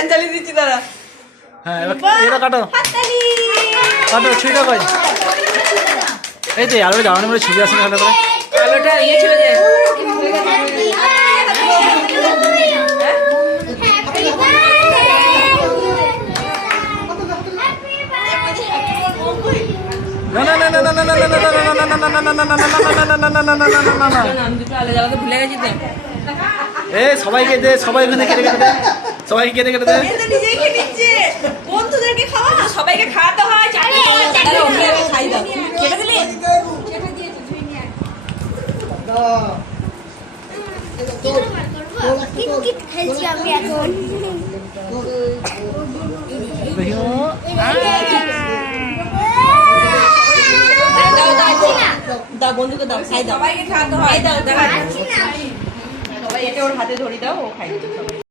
Fan চালিয়ে দিচ্ছি তারা। হ্যাঁ এরা কাটো কাটো ছুরিটা কই এই যে আলো জ্বালানো বলে ছবি আসে ভালো করে আলোটা ইয়ে ছিল যে না না না না না না না না না নাম দুটো আলো জ্বালাতে ভুলে গেছি তো। এ সবাইকে দে সবাই ওখানে কেটে কেটে দে সবাইকে কেটে কেটে দে নিজেই খেয়ে নিচ্ছে বন্ধুদেরকে খাওয়া সবাইকে খাওয়াতে হয় খাই দাও কেটে দিলি খেলছি আমি এখন দাও বন্ধুকে দাও খাই দাও সবাইকে খাওয়াতে হয় দাও সবাই এটা ওর হাতে ধরি দাও ও খাই